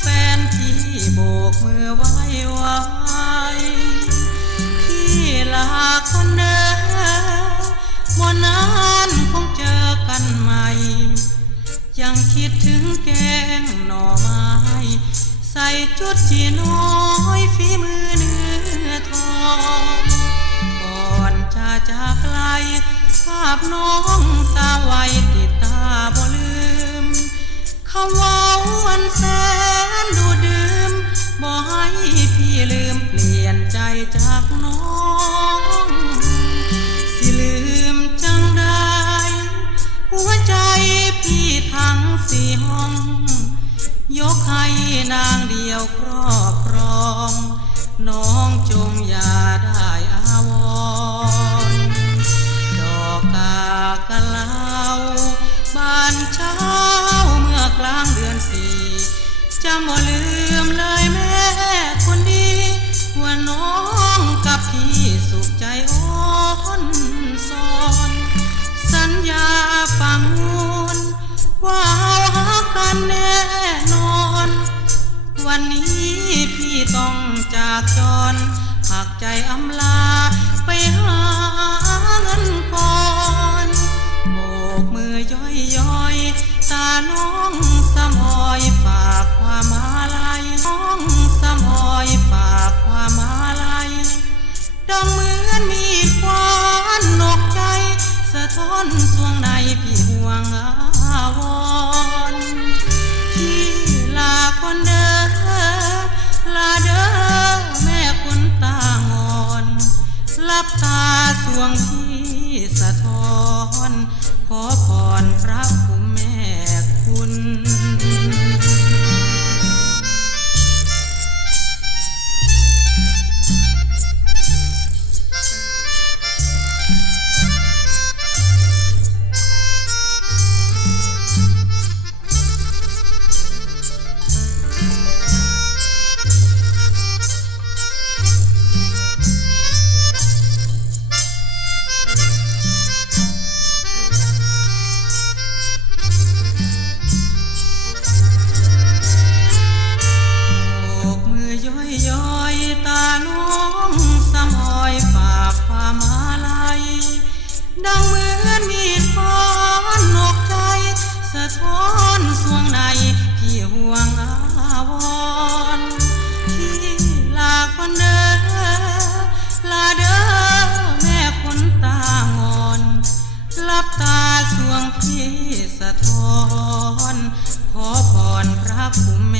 แฟนที่โบกมือไหว้ไว้พี่ลาคนเดิมวันนั้นคงเจอกันใหม่ ยังคิดถึงแกงหน่อไม้ ใส่จุดจีน้อยฝีมือเนื้อทองก่อนจะจากไกลภาพน้องสาวไว้ติดตาบ่ลืมคำเว่าวันแสน ดูดื่มบ่ให้พี่ลืมเปลี่ยนใจจากน้องสิลืมจังได้ หัวใจพี่ทั้งสี่ห้อง ยกให้นางเดียวครอบครอง น้องจงอย่าได้อาวรดอกกากะลาวบานเช้าเมื่อกลางเดือนสี่ จะบ่ลืมเลยแม่คนดี ว่าน้องกับพี่สุขใจอ่อนซอน สัญญาปังมูลว่าเอาหักกันแน่นอน วันนี้พี่ต้องจากจรหากใจอำลาไปหาเงินก่อน อนสวงในพี่ห่วงอาวรพี่ลาคนเด้อลาเด้อแม่คนตางอนลับตาสวงพี่สะท้อน ขอพรพระคุณแม่คุณ ดังเหมือนมีดฟันนกใจสะท้อนสวงในพี่ห่วงอาวรณ์พี่ลาคนเด้อลาเด้อแม่คนตางอนลับตาสวงพี่สะท้อน ขอพรพระคุณแม่